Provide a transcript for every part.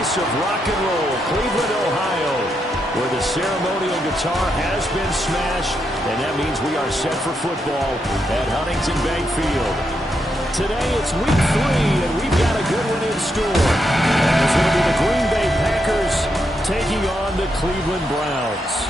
place of rock and roll, Cleveland, Ohio, where the ceremonial guitar has been smashed, and that means we are set for football at Huntington Bank Field. Today it's week 3, and we've got a good one in store. As it'll be the Green Bay Packers taking on the Cleveland Browns.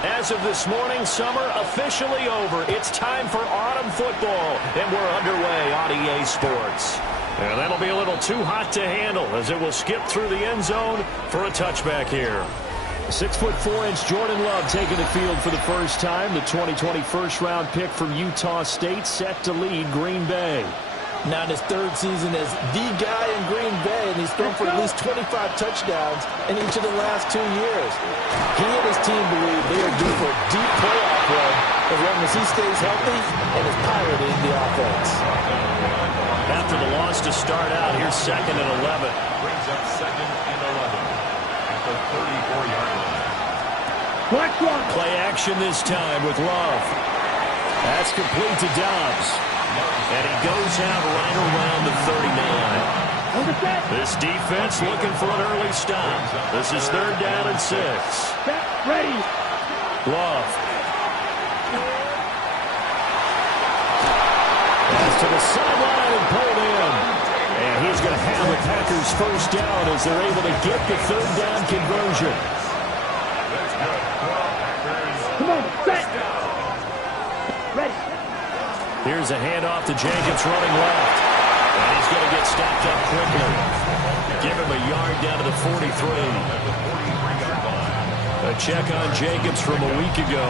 As of this morning, summer officially over. It's time for autumn football, and we're underway on EA Sports. And that'll be a little too hot to handle as it will skip through the end zone for a touchback here. 6'4" Jordan Love taking the field for the first time. The 2020 first-round pick from Utah State set to lead Green Bay. Now in his third season as the guy in Green Bay, and he's thrown for at least 25 touchdowns in each of the last 2 years. He and his team believe they are due for a deep playoff run as long as he stays healthy and is piloting the offense. After the loss to start out, here's 2nd and 11. Brings up 2nd and 11 at the 34-yard line. Play action this time with Love. That's complete to Dobbs. And he goes out right around the 39. This defense looking for an early stop. This is 3rd down and 6. Love. Pass to the sideline and pulled in. And he's going to have the Packers first down as they're able to get the 3rd down conversion. Come on, set. Ready. Here's a handoff to Jacobs running left. And he's going to get stopped up quickly. Give him a yard down to the 43. A check on Jacobs from a week ago.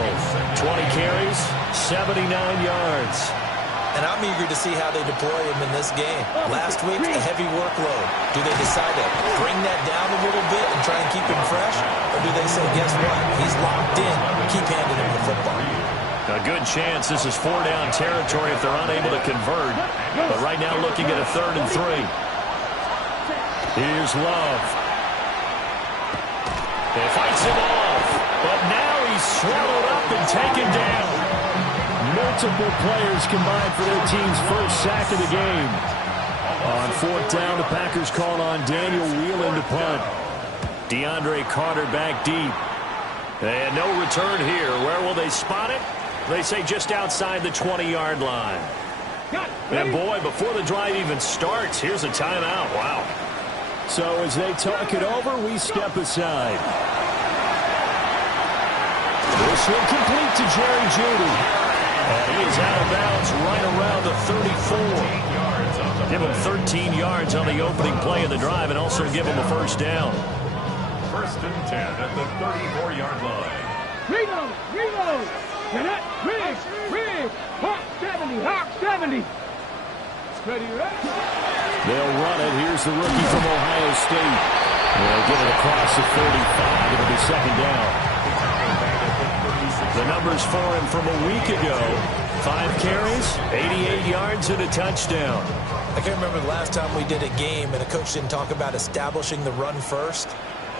20 carries, 79 yards. And I'm eager to see how they deploy him in this game. Last week, a heavy workload. Do they decide to bring that down a little bit and try and keep him fresh? Or do they say, guess what? He's locked in. Keep handing him the football. A good chance this is 4-down territory if they're unable to convert. But right now looking at a 3rd and 3. Here's Love. He fights him off. But now he's swallowed up and taken down. Multiple players combined for their team's first sack of the game. On 4th down, the Packers call on Daniel Whelan to punt. DeAndre Carter back deep. And no return here. Where will they spot it? They say just outside the 20-yard line. And boy, before the drive even starts, here's a timeout. Wow. So as they talk it over, we step aside. This one complete to Jerry Jeudy. And he is out of bounds right around the 34. Give him 13 yards on the opening play of the drive and also give him a first down. 1st and 10 at the 34-yard line. Reload. Rig. Hawk 70. Ready. They'll run it. Here's the rookie from Ohio State. They'll get it across the 35. It'll be 2nd down. The numbers for him from a week ago. 5 carries, 88 yards, and a touchdown. I can't remember the last time we did a game and a coach didn't talk about establishing the run first.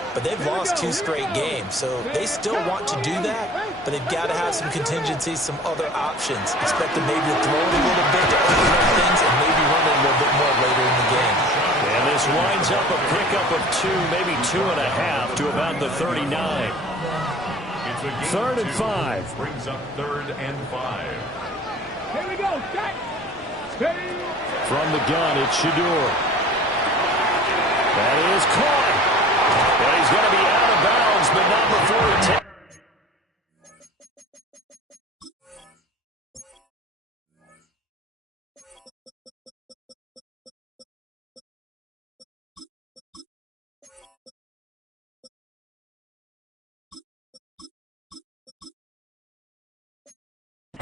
But they've lost 2 straight games, so they still want to do that, but they've got to have some contingencies, some other options. Expect them maybe to throw it a little bit to open up things and maybe run it a little bit more later in the game. And this winds up a pickup of 2, maybe 2.5 to about the 39. 3rd and 5. Brings up 3rd and 5. Here we go. From the gun, it's Shedeur. That is caught. But he's going to be out of bounds, but not before he takes.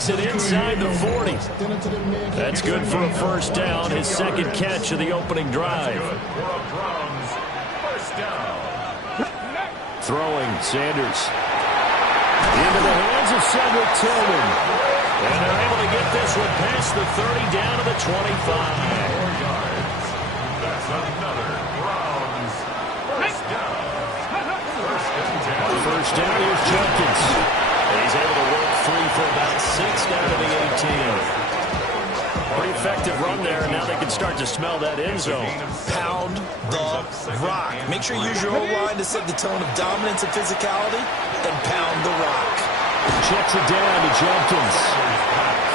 It inside the 40. That's good for a first down, his 2nd catch of the opening drive. Throwing, Sanders. Into the hands of Cedric Tillman. And they're able to get this one past the 30 down to the 25. 4 yards. That's another Browns first down. First down, here's Jenkins. And he's able to run there, and now they can start to smell that end zone. Pound the rock. Make sure you use your O-line to set the tone of dominance and physicality, and pound the rock. Checks it down to Jenkins.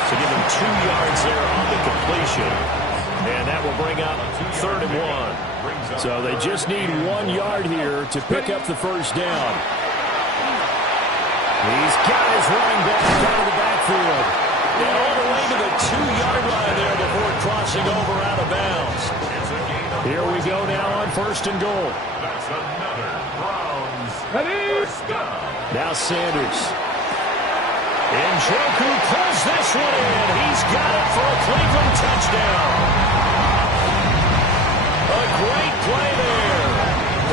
So give him 2 yards there on the completion. And that will bring up 3rd and 1. So they just need 1 yard here to pick up the first down. These guys running back out of the backfield. And all the way to the 2-yard line there before crossing over out of bounds. Here we go now on 1st and goal. That's another Browns Ready? Now Sanders. Njoku pulls this one in. He's got it for a Cleveland touchdown. A great play there.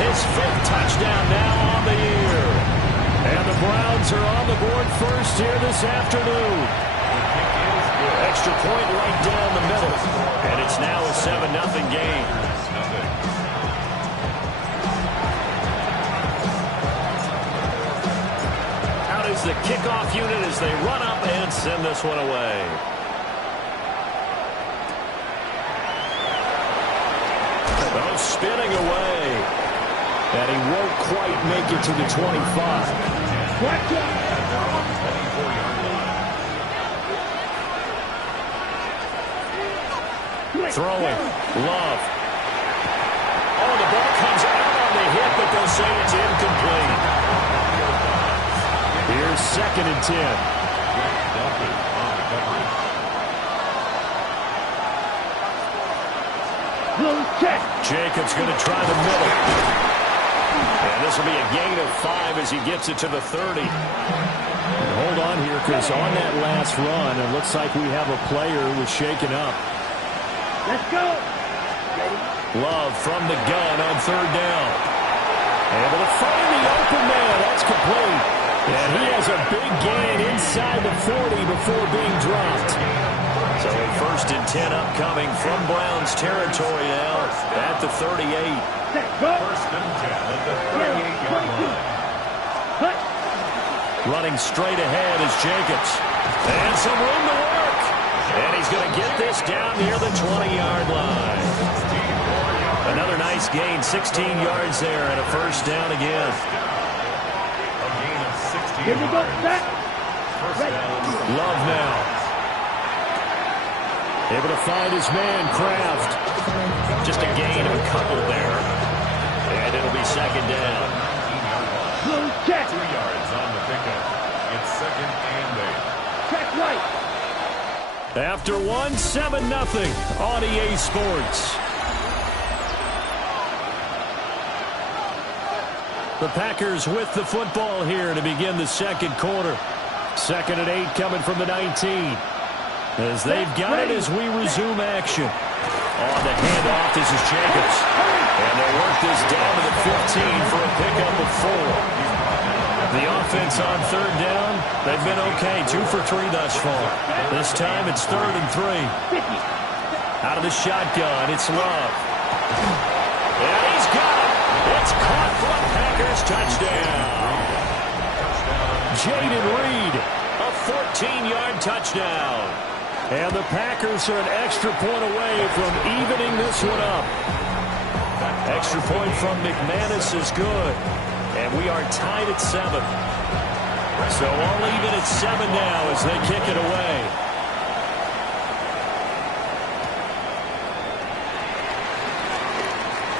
His 5th touchdown now on the year. And the Browns are on the board first here this afternoon. Extra point right down the middle. And it's now a 7-0 game. Out is the kickoff unit as they run up and send this one away. Oh, spinning away. And he won't quite make it to the 25. Throwing. Love. Oh, the ball comes out on the hit, but they'll say it's incomplete. Here's 2nd and 10. Jacobs going to try the middle. And this will be a gain of 5 as he gets it to the 30. Hold on here, because on that last run, it looks like we have a player who was shaken up. Let's go. Love from the gun on 3rd down. Able to find the open man. That's complete. And he has a big gain inside the 40 before being dropped. So a 1st and 10 upcoming from Browns territory now at the 38. First and 10 at the 38-yard line. Running straight ahead is Jacobs. And some room to work. And he's going to get this down near the 20-yard line. Another nice gain, 16 yards there, and a 1st down again. A gain of 16 Here we go, set. First down. Love now. Able to find his man, Kraft. Just a gain of a couple there. And it'll be 2nd down. 2 yards on the pickup. It's 2nd and 8. Check right. After 1, 7-0 on EA Sports. The Packers with the football here to begin the 2nd quarter. 2nd and 8 coming from the 19. As they've got it as we resume action. On the handoff, this is Jacobs. And they work this down to the 15 for a pickup of 4. The offense on 3rd down, they've been okay. 2 for 3 thus far. This time it's 3rd and 3. Out of the shotgun, it's Love. And he's got it. It's caught for a Packers touchdown. Jaden Reed, a 14-yard touchdown. And the Packers are an extra point away from evening this one up. Extra point from McManus is good. And we are tied at 7. So all even at 7 now as they kick it away.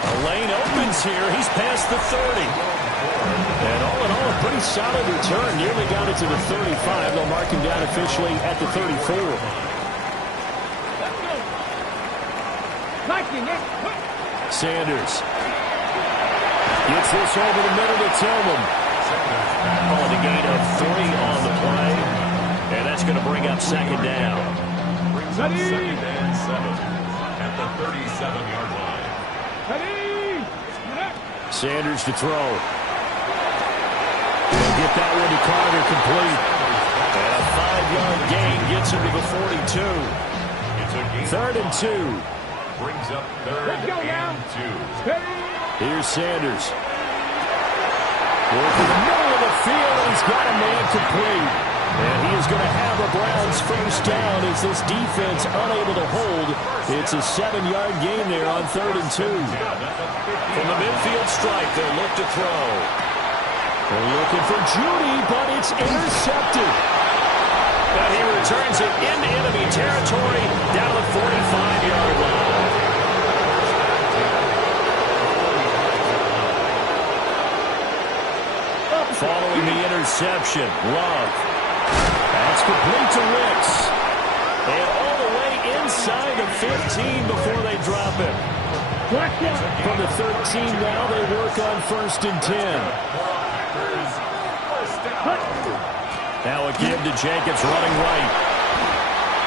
A lane opens here. He's past the 30. And all in all, a pretty solid return. Nearly got it to the 35. They'll mark him down officially at the 34. Sanders gets this over the middle to Tillman. Calling a gain of 3 on the play. And that's going to bring up 2nd down. Brings up 2nd and 7 at the 37-yard line. Sanders to throw. He'll get that one to Carter complete. And a 5-yard gain gets him to the 42. It's a gain. 3rd and 2. Brings up 3rd and 2. Here's Sanders. Working the middle of the field, and he's got a man complete. And he is going to have a Browns first down as this defense unable to hold. It's a 7-yard gain there on 3rd and 2. From the midfield stripe, they'll look to throw. They're looking for Judy, but it's intercepted. But he returns it into enemy territory down to the 45-yard line. Following the interception, Love. That's complete to Ricks. And all the way inside the 15 before they drop it. From the 13 now, they work on 1st and 10. Now again to Jacobs running right.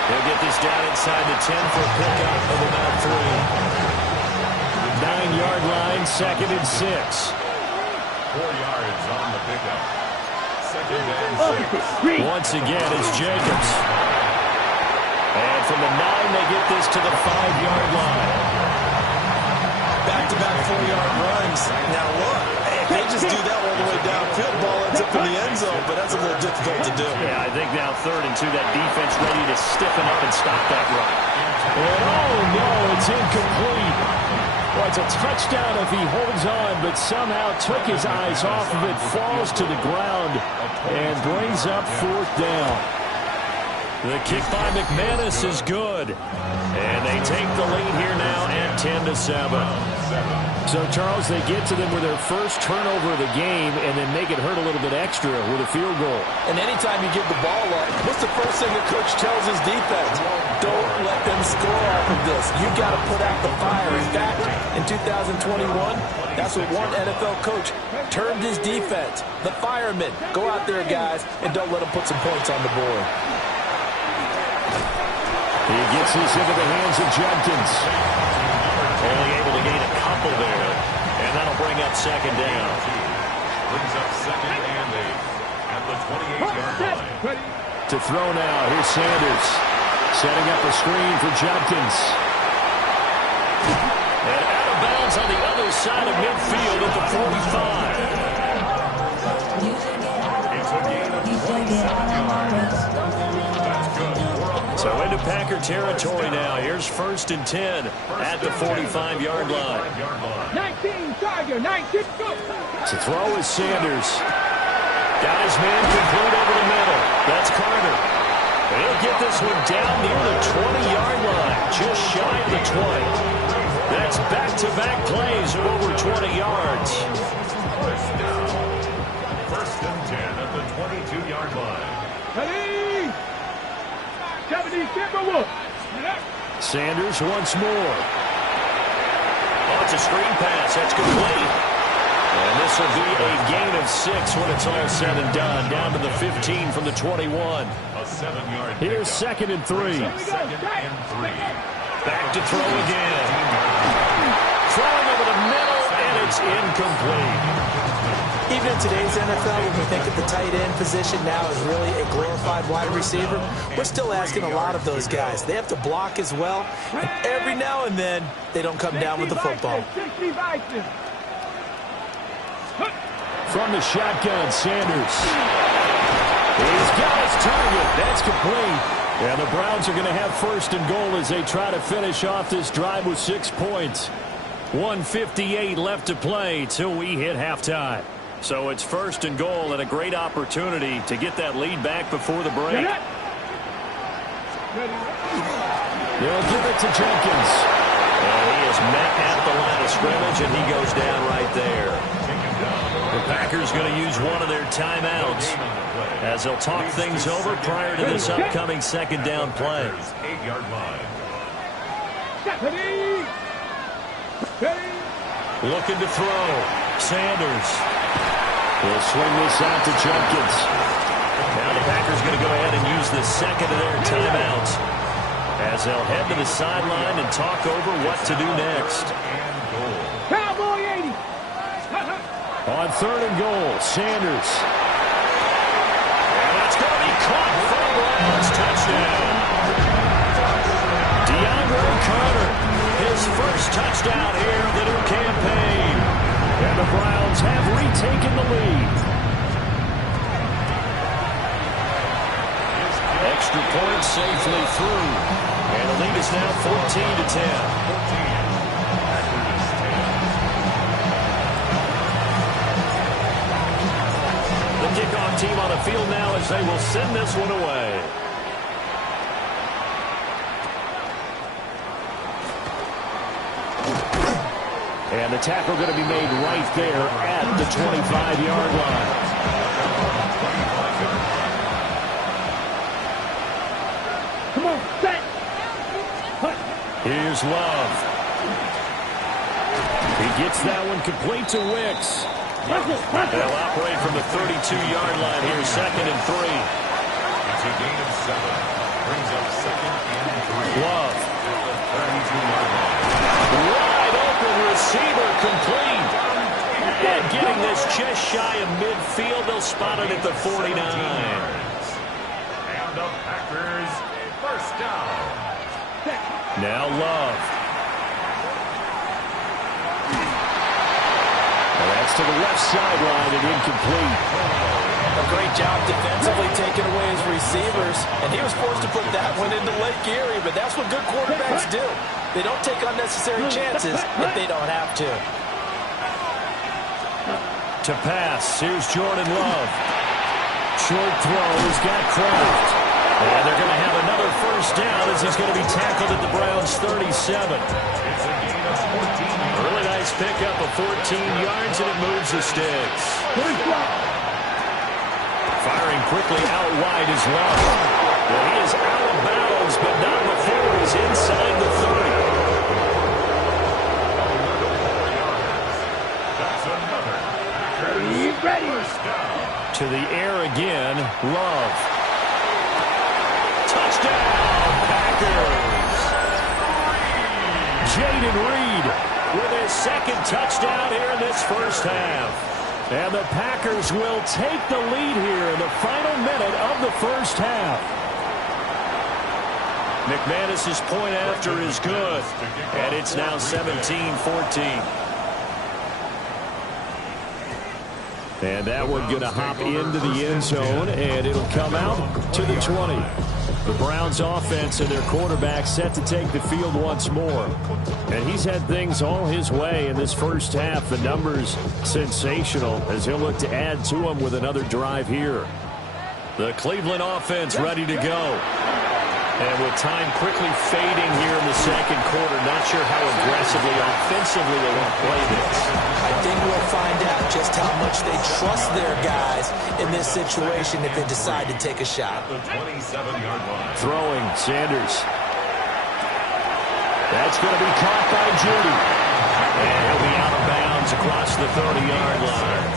He'll get this down inside the 10 for a pickup of about 3. 9-yard line, 2nd and 6. 4 yards on the pickup. 2nd and 6. Once again, it's Jacobs. And from the 9, they get this to the 5-yard line. Back-to-back 4-yard runs. Now look, if they just do that all the way downfield, ball ends up in the end zone, but that's a little difficult to do. Yeah, I think now 3rd and 2, that defense ready to stiffen up and stop that run. And oh no, it's incomplete. Well, it's a touchdown if he holds on, but somehow took his eyes off of it, falls to the ground, and brings up 4th down. The kick by McManus is good. And they take the lead here now at 10-7. So, Charles, they get to them with their first turnover of the game and then make it hurt a little bit extra with a field goal. And anytime you give the ball up, what's the first thing a coach tells his defense? Don't let them score off of this. You've got to put out the fire. In fact, in 2021, that's what one NFL coach termed his defense. The firemen. Go out there, guys, and don't let them put some points on the board. He gets this into the hands of Judkins. Only able to gain a couple there. And that'll bring up 2nd down. Brings up 2nd and 8 at the 28-yard line. To throw now, here's Sanders. Setting up a screen for Judkins. And out of bounds on the other side of midfield at the 45. It's a gain of 27 yards. That's good. So into Packer territory now. Here's 1st and 10 at the 45-yard line. 19, Tiger, 19, go! To throw is Sanders. Got his man complete over the middle. That's Carter. He'll get this one down near the 20-yard line, just shy of the 20. That's back-to-back plays of over 20 yards. First and 10 at the 22-yard line. Sanders once more. Oh, it's a screen pass. That's complete. And this will be a gain of 6 when it's all said and done. Down to the 15 from the 21. A 7-yard. Here's 2nd and 3. 2nd and 3. Back to throw again. Throwing over the middle, and it's incomplete. Even in today's NFL, when we think of the tight end position now as really a glorified wide receiver, we're still asking a lot of those guys. They have to block as well, and every now and then, they don't come down with the football. From the shotgun, Sanders. He's got his target. That's complete. And the Browns are going to have 1st and goal as they try to finish off this drive with 6 points. 1:58 left to play till we hit halftime. So it's 1st and goal and a great opportunity to get that lead back before the break. They'll give it to Jenkins. And he is met at the line of scrimmage, and he goes down right there. The Packers going to use one of their timeouts as they'll talk things over prior to this upcoming 2nd down play. 8-yard line. Looking to throw. Sanders. He'll swing this out to Jenkins. Now the Packers going to go ahead and use the 2nd of their timeouts as they'll head to the sideline and talk over what to do next. Cowboy 80. On 3rd and goal, Sanders. And that's going to be caught for a Browns touchdown. DeAndre Carter, his first touchdown here of the new campaign. And the Browns have retaken the lead. extra point safely through. And the lead is now 14-10. The kickoff team on the field now as they will send this one away. And the tackle going to be made right there at the 25-yard line. Come on, set. Here's Love. He gets that one complete to Wicks. They'll operate from the 32-yard line here, 2nd and 3. It's a gain of 7. Brings up 2nd and 3. Love. At the 32-yard line. Wide open receiver complete. And getting this just shy of midfield, they'll spot it at the 49. And the Packers first down. Now Love. And that's to the left sideline and incomplete. A great job defensively taking away his receivers, and he was forced to put that one into Lake Erie, but that's what good quarterbacks do. They don't take unnecessary chances if they don't have to. To pass, here's Jordan Love. Short throw, he's got Kraft. And they're going to have another first down as he's going to be tackled at the Browns' 37. It's a gain of 14. Really nice pickup of 14 yards, and it moves the sticks. Firing quickly out wide is Love. Well, he is out of bounds, but not before he's inside the 30. That's another. Ready. First down. To the air again, Love. Touchdown, Packers! Jaden Reed with his 2nd touchdown here in this first half. And the Packers will take the lead here in the final minute of the first half. McManus's point after is good, and it's now 17-14. And that one going to hop into the end zone, and it'll come out to the 20. The Browns offense and their quarterback set to take the field once more. And he's had things all his way in this first half. The numbers sensational as he'll look to add to them with another drive here. The Cleveland offense ready to go. And with time quickly fading here in the second quarter, not sure how aggressively, offensively they want to play this. I think we'll find out just how much they trust their guys in this situation if they decide to take a shot. The 27-yard line. Throwing, Sanders. That's going to be caught by Judy. And he'll be out of bounds across the 30-yard line.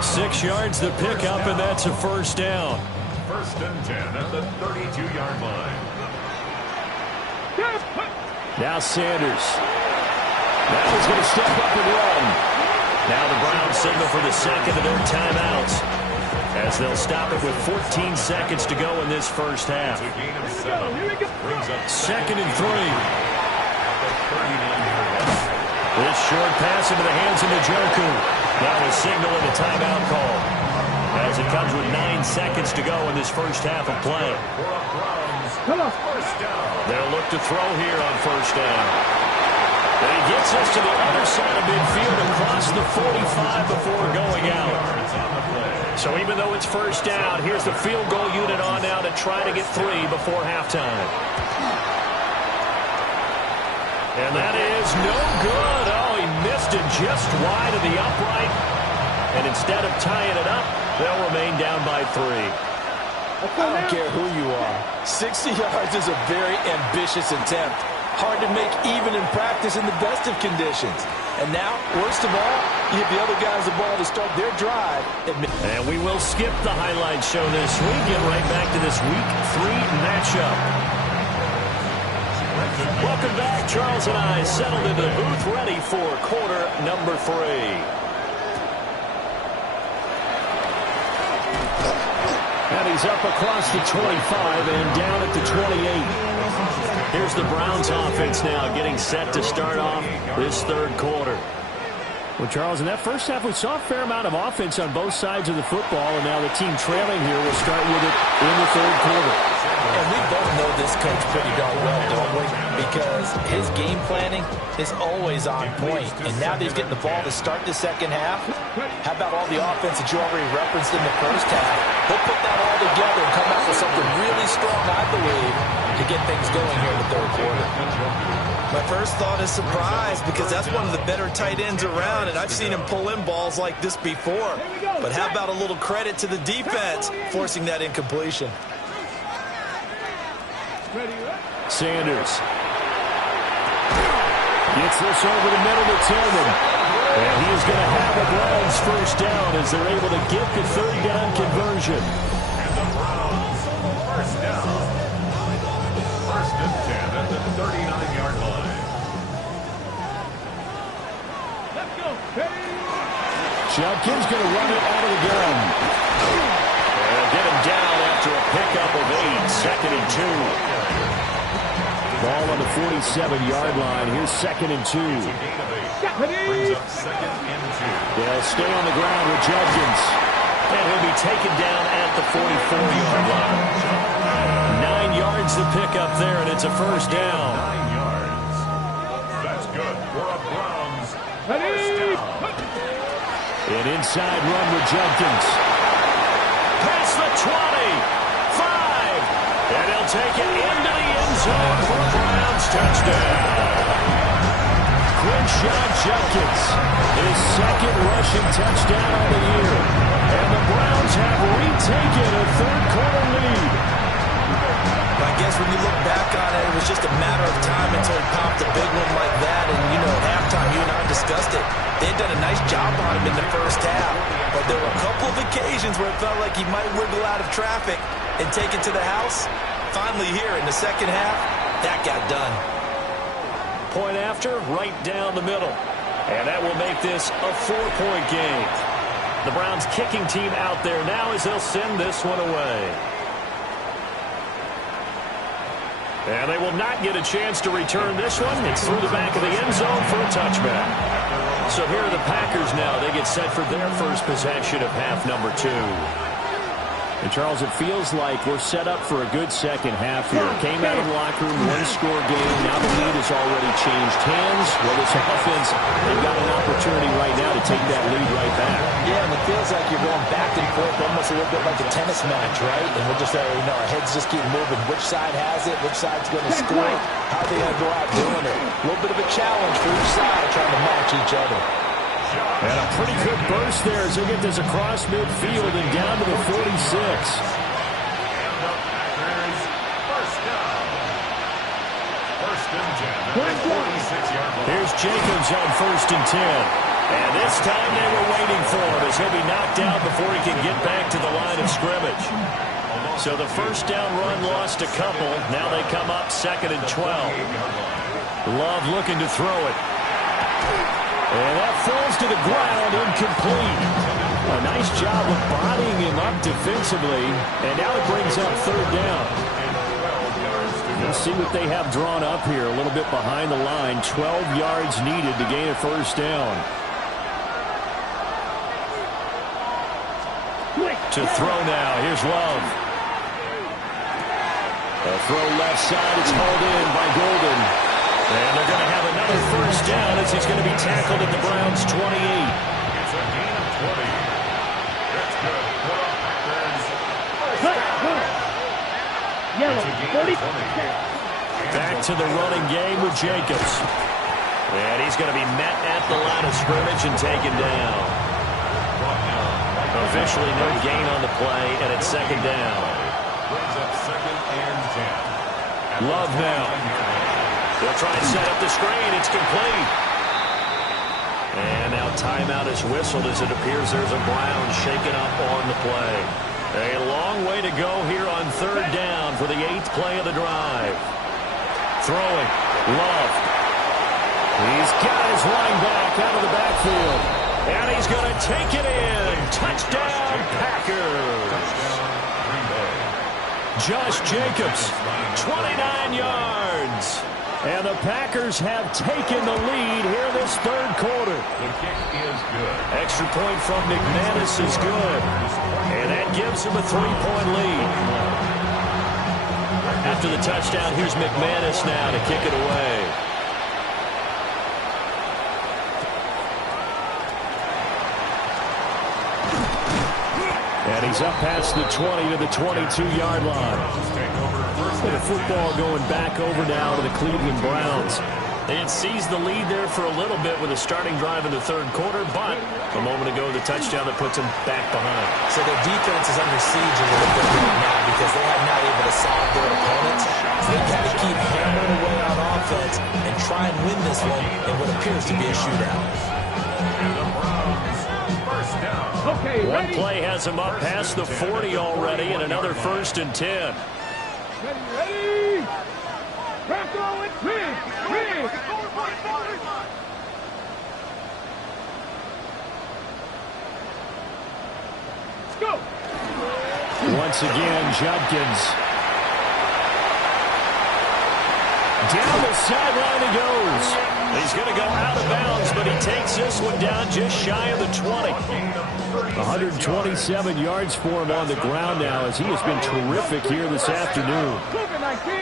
6 yards the pickup, and that's a first down. 1st and 10 at the 32-yard line. Now Sanders. That was going to step up and run. Now the Browns signal for the second of their timeouts as they'll stop it with 14 seconds to go in this first half. It's a gain of 7. Brings up 2nd and 3. at the 39-yard line. This short pass into the hands of Njoku. Now a signal and a timeout call as it comes with 9 seconds to go in this first half of play. For a Browns first down. They'll look to throw here on first down. And he gets us to the other side of midfield across the 45 before going out. Yards on the play. So even though it's first down, here's the field goal unit on now to try to get 3 before halftime. And that is no good. Oh, he missed it just wide of the upright. And instead of tying it up, they'll remain down by 3. I don't care who you are. 60 yards is a very ambitious attempt. Hard to make even in practice in the best of conditions. And now, worst of all, you give the other guys the ball to start their drive. And we will skip the highlight show this week. Get right back to this Week 3 matchup. Welcome back. Charles and I settled into the booth ready for quarter number 3. And he's up across the 25 and down at the 28. Here's the Browns offense now getting set to start off this third quarter. Well, Charles, in that first half, we saw a fair amount of offense on both sides of the football, and now the team trailing here will start with it in the third quarter. And we both know this coach pretty darn well, don't we? Because his game planning is always on point. And now that he's getting the ball to start the second half, how about all the offense that you already referenced in the first half? He'll put that all together and come out with something really strong, I believe, to get things going here in the third quarter. My first thought is surprise, because that's one of the better tight ends around, and I've seen him pull in balls like this before. But how about a little credit to the defense forcing that incompletion? Sanders gets this over the middle to Tillman. And he is going to have the Browns first down as they're able to get the third down conversion. And the Browns first down. First and 10 at the 39-yard line. Let's go. Judkins going to run it out of the gun. And get him down after a pickup of 8. Second and 2. Ball on the 47-yard line. Here's second and 2. Brings up second and 2. They'll stay on the ground with Judkins. And he'll be taken down at the 44-yard line. 9 yards to pick up there, and it's a first down. 9 yards. That's good for a Browns first down. An inside run with Judkins. Past the 20. 5. And he'll take it into the end zone for a Browns touchdown. Quinshon Judkins, his second rushing touchdown of the year. And the Browns have retaken a third-quarter lead. I guess when you look back on it, it was just a matter of time until he popped a big one like that. And, you know, at halftime, you and I discussed it. They had done a nice job on him in the first half. But there were a couple of occasions where it felt like he might wiggle out of traffic and take it to the house. Finally here in the second half, that got done. Point after, right down the middle. And that will make this a 4-point game. The Browns kicking team out there now as they'll send this one away. And they will not get a chance to return this one. It's through the back of the end zone for a touchback. So here are the Packers now. They get set for their first possession of half number 2. And, Charles, it feels like we're set up for a good second half here. Came out of the locker room, one-score game. Now the lead has already changed hands. Well, this offense, they've got an opportunity right now to take that lead right back. Yeah, and it feels like you're going back and forth almost a little bit like a tennis match, right? And we'll just, our heads just keep moving. Which side has it? Which side's going to score? How are they going to go out doing it? A little bit of a challenge for each side trying to match each other. And a pretty quick burst there as they get this across midfield and down to the 46. And the Packers first down. First and 10 at the 46-yard line. Here's Jacobs on first and 10. And this time they were waiting for him as he'll be knocked down before he can get back to the line of scrimmage. So the first down run lost a couple. Now they come up second and 12. Love looking to throw it. And that falls to the ground, incomplete. A nice job of bodying him up defensively. And now it brings up third down. Let's see what they have drawn up here. A little bit behind the line. 12 yards needed to gain a first down. To throw now. Here's Love. A throw left side. It's hauled in by Golden. And they're going to have another first down as he's going to be tackled at the Browns' 28. It's a gain of 20. That's good for the Packers. Yellow, 40. Back to the running game with Jacobs. And he's going to be met at the line of scrimmage and taken down. Officially no gain on the play, and it's second down. Brings up second and 10. Love now. They'll try and set up the screen. It's complete. And now timeout is whistled as it appears there's a Brown shaken up on the play. A long way to go here on third down for the 8th play of the drive. Throwing. Love. He's got his line back out of the backfield. And he's going to take it in. Touchdown, Packers. Josh Jacobs, 29 yards. And the Packers have taken the lead here this third quarter. The kick is good. Extra point from McManus is good. And that gives him a 3-point lead. After the touchdown, here's McManus now to kick it away. And he's up past the 20 to the 22-yard line. And the football going back over now to the Cleveland Browns. They had seized the lead there for a little bit with a starting drive in the third quarter, but a moment ago, the touchdown that puts them back behind. So their defense is under siege a little bit right now because they have not able to solve their opponents. So they've got to keep hammering away on offense and try and win this one in what appears to be a shootout. And the Browns, first down. Okay, One ready? play has him up past the 40 already, and another 1st and 10. Ready? Bronco and Twig. Let's go. Once again, Judkins. Down the sideline he goes. He's going to go out of bounds, but he takes this one down just shy of the 20. 127 yards for him on the ground now as he has been terrific here this afternoon.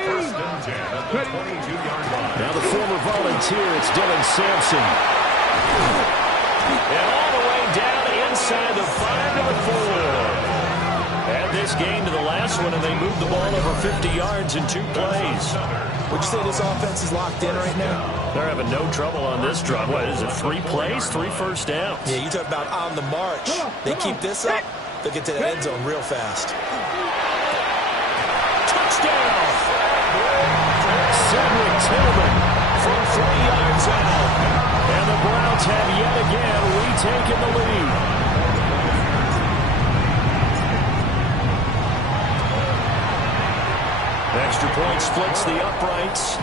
First and 10 at the 22-yard line. Now the former volunteer, it's Dylan Sampson. And all the way down inside the 5 to the 4. Add this game to the last one, and they moved the ball over 50 yards in 2 plays. Would you say this offense is locked in right now? They're having no trouble on this drive. What is it, 3 plays, 3 first downs? Yeah, you talk about on the march. They keep this up, they'll get to the end zone real fast. Touchdown! Cedric Tillman from 3 yards out. And the Browns have yet again retaken the lead. Extra point splits the uprights,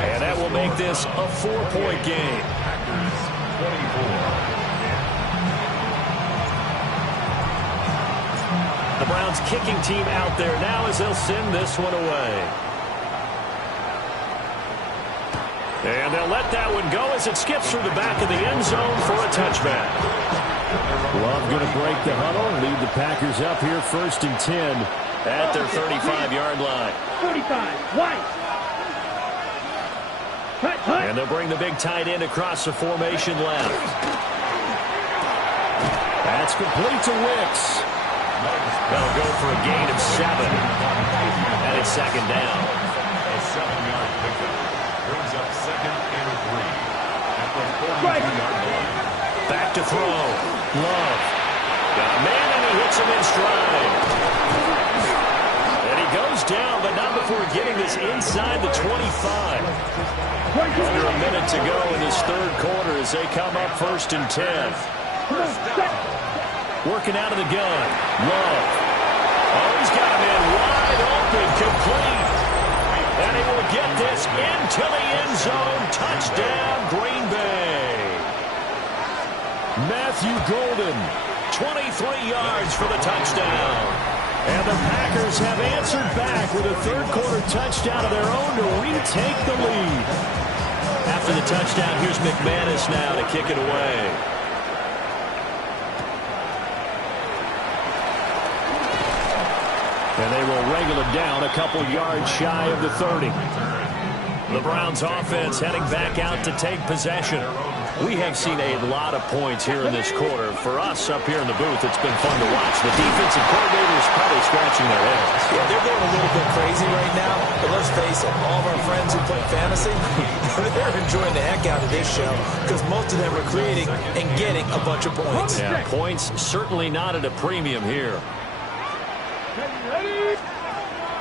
and that will make this a 4-point game. Packers 24. The Browns kicking team out there now as they'll send this one away. And they'll let that one go as it skips through the back of the end zone for a touchback. Love going to break the huddle and lead the Packers up here 1st and 10. At their 35-yard line. 45, White. Cut. And they'll bring the big tight end across the formation left. That's complete to Wicks. They'll go for a gain of 7. And it's 2nd down. A 7-yard pickup brings up 2nd and 3 at the 42-yard line. Back to throw. Love. Got a man, and he hits him in stride. And he goes down, but not before getting this inside the 25. Under a minute to go in this third quarter as they come up 1st and 10. Working out of the gun. Love. Oh, he's got a man wide open, complete. And he will get this into the end zone. Touchdown, Green Bay. Matthew Golden. 23 yards for the touchdown. And the Packers have answered back with a third quarter touchdown of their own to retake the lead. After the touchdown, here's McManus now to kick it away. And they will wrangle it down a couple yards shy of the 30. The Browns offense heading back out to take possession. We have seen a lot of points here in this quarter. For us up here in the booth, it's been fun to watch. The defensive coordinator is probably scratching their heads. Yeah, they're going a little bit crazy right now, but let's face it, all of our friends who play fantasy, they're enjoying the heck out of this show because most of them are creating and getting a bunch of points. Yeah, points certainly not at a premium here.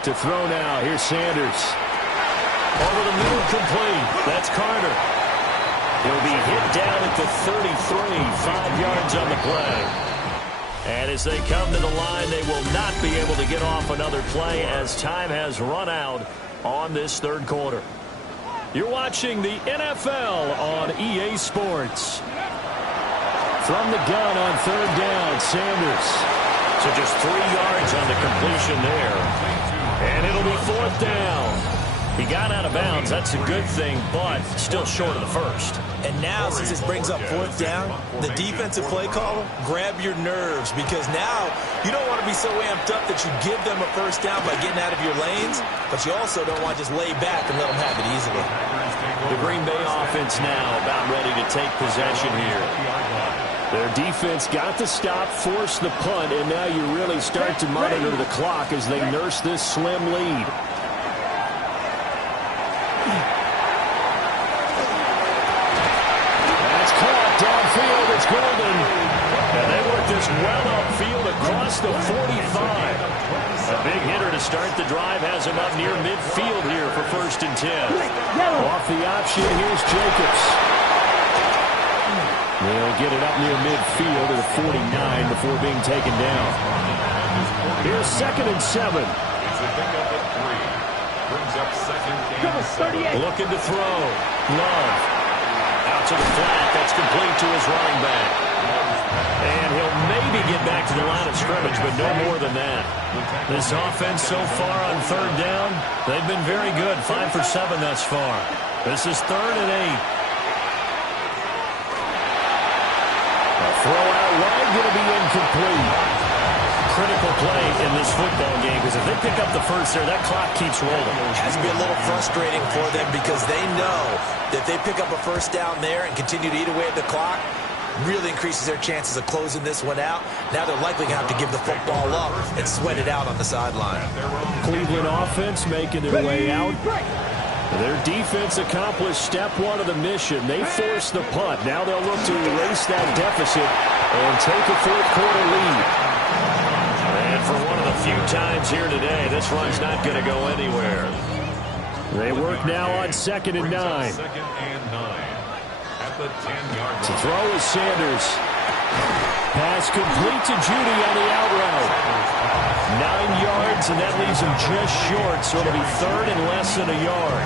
To throw now, here's Sanders. Over the middle, complete. That's Carter. He'll be hit down at the 33, 5 yards on the play. And as they come to the line, they will not be able to get off another play as time has run out on this third quarter. You're watching the NFL on EA Sports. From the gun on 3rd down, Sanders. So just 3 yards on the completion there. And it'll be 4th down. He got out of bounds. That's a good thing, but still short of the first. And now, since this brings up fourth down, the defensive play caller, grab your nerves, because now you don't want to be so amped up that you give them a first down by getting out of your lanes, but you also don't want to just lay back and let them have it easily. The Green Bay offense now about ready to take possession here. Their defense got the stop, forced the punt, and now you really start to monitor the clock as they nurse this slim lead. That's caught downfield. It's Golden. And they work this well upfield across the 45. A big hitter to start the drive has him up near midfield here for 1st and 10. Off the option, here's Jacobs. They'll get it up near midfield at the 49 before being taken down. Here's 2nd and 7. Looking to throw. Love. Out to the flat. That's complete to his running back. And he'll maybe get back to the line of scrimmage, but no more than that. This offense so far on 3rd down, they've been very good. 5 for 7 thus far. This is 3rd and 8. Throw out wide, going to be incomplete. Critical play in this football game, because if they pick up the first there, that clock keeps rolling. It has to be a little frustrating for them because they know that if they pick up a first down there and continue to eat away at the clock, really increases their chances of closing this one out. Now they're likely going to have to give the football up and sweat it out on the sideline. Cleveland offense making their way out. Their defense accomplished step 1 of the mission. They forced the punt. Now they'll look to erase that deficit and take a 4th quarter lead. And for one of the few times here today, this run's not going to go anywhere. They work now on 2nd and 9. To throw is Sanders. Pass complete to Judy on the out route. 9 yards, and that leaves him just short, so it'll be 3rd and less than a yard.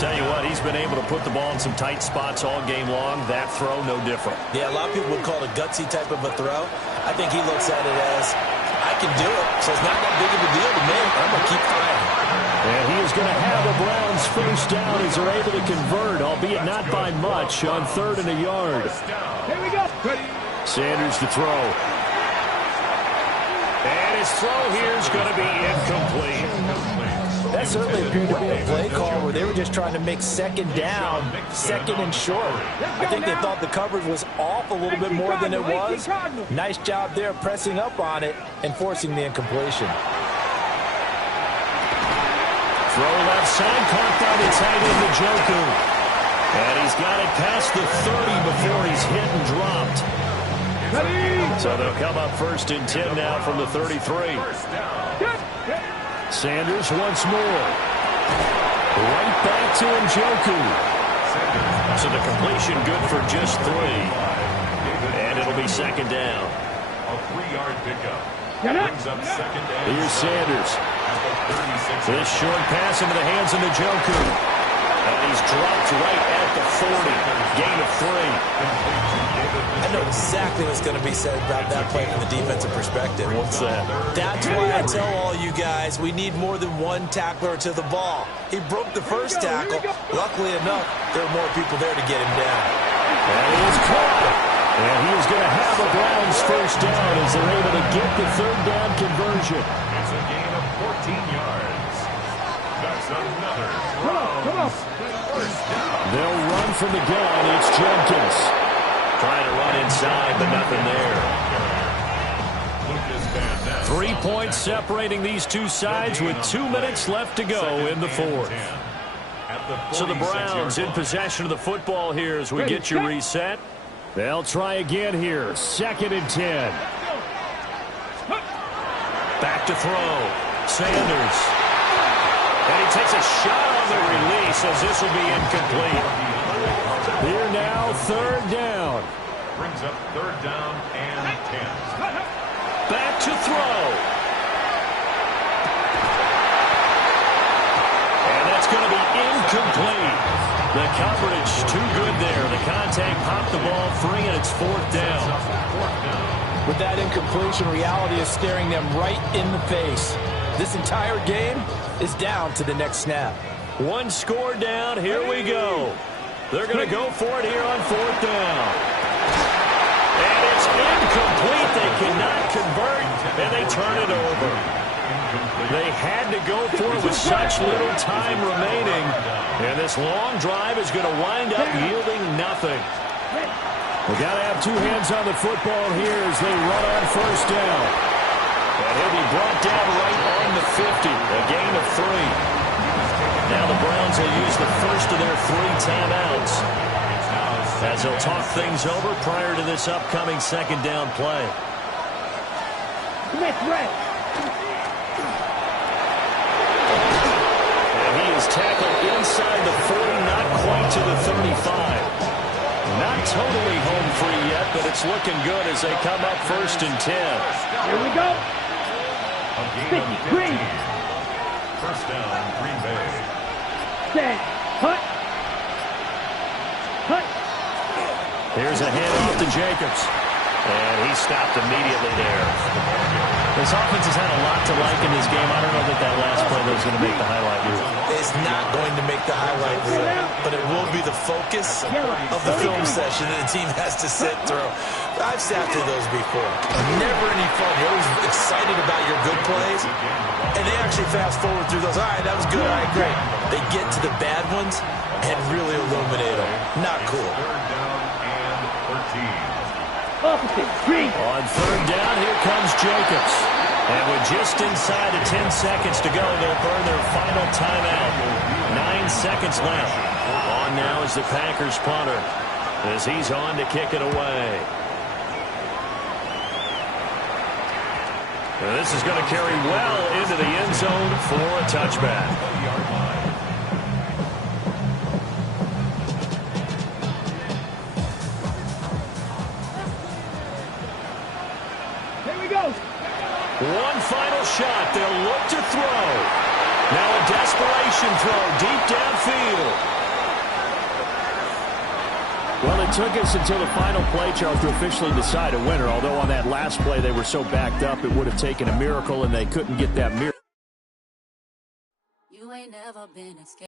Tell you what, he's been able to put the ball in some tight spots all game long. That throw, no different. Yeah, a lot of people would call it a gutsy type of a throw. I think he looks at it as, I can do it, so it's not that big of a deal to me. I'm going to keep trying. And he is going to have the Browns first down as they're able to convert, albeit not by much, on 3rd and a yard. Here we go. Sanders to throw. And his throw here is going to be incomplete. That certainly appeared to be a play call where they were just trying to make 2nd down, 2nd and short. I think they thought the coverage was off a little bit more than it was. Nice job there pressing up on it and forcing the incompletion. Throw left side, caught by the tight end Njoku. And he's got it past the 30 before he's hit and dropped. So they'll come up 1st and 10 now from the 33. Sanders once more. Right back to Njoku. So the completion good for just 3. And it'll be 2nd down. A 3-yard pickup. Brings up 2nd down. Here's Sanders. This short pass into the hands of Njoku. And he's dropped right at the 40. Gain of 3. I know exactly what's going to be said about that play from the defensive perspective. What's that? That's why I tell all you guys we need more than one tackler to the ball. He broke the first tackle. Luckily enough, there were more people there to get him down. And he is caught. And he is going to have a Browns first down as they're able to get the 3rd down conversion. It's a gain of 14 yards. That's another Browns first down. They'll run from the gun. It's Jenkins. Trying to run inside, but nothing there. 3 points separating these two sides with 2 minutes left to go in the 4th. So the Browns in possession of the football here as we get you reset. They'll try again here. 2nd and 10. Back to throw. Sanders. And he takes a shot on the release as this will be incomplete. Here now, 3rd down. Brings up 3rd down and 10. Back to throw. And that's going to be incomplete. The coverage too good there. The contact popped the ball free, and it's 4th down. With that incompletion, reality is staring them right in the face. This entire game is down to the next snap. One score down. Here we go. They're going to go for it here on 4th down. And it's incomplete. They cannot convert, and they turn it over. They had to go for it with such little time remaining. And this long drive is going to wind up yielding nothing. We got to have two hands on the football here as they run on 1st down. And he'll be brought down right on the 50, a gain of 3. Now the Browns will use the first of their 3 timeouts as they'll talk things over prior to this upcoming 2nd down play. And he is tackled inside the 40, not quite to the 35. Not totally home free yet, but it's looking good as they come up 1st and 10. Here we go. 53. 1st down, Green Bay. Set. Hut. Hut. Here's a handoff to Jacobs. And he stopped immediately there. This offense has had a lot to like in this game. I don't know that last play was going to make the highlight reel. It's not going to make the highlight reel, but it will be the focus of the film session that the team has to sit through. I've sat through those before. Never any fun. You're always excited about your good plays, and they actually fast forward through those. All right, that was good. All right, great. They get to the bad ones and really illuminate them. Not cool. 3rd down and 13. Opposite. Green. On 3rd down, here comes Jacobs. And with just inside of 10 seconds to go, they'll burn their final timeout. 9 seconds left. On now is the Packers punter as he's on to kick it away. And this is going to carry well into the end zone for a touchback. One final shot. They'll look to throw. Now a desperation throw deep downfield. Well, it took us until the final play, Charles, to officially decide a winner. Although on that last play they were so backed up, it would have taken a miracle, and they couldn't get that miracle. You ain't never been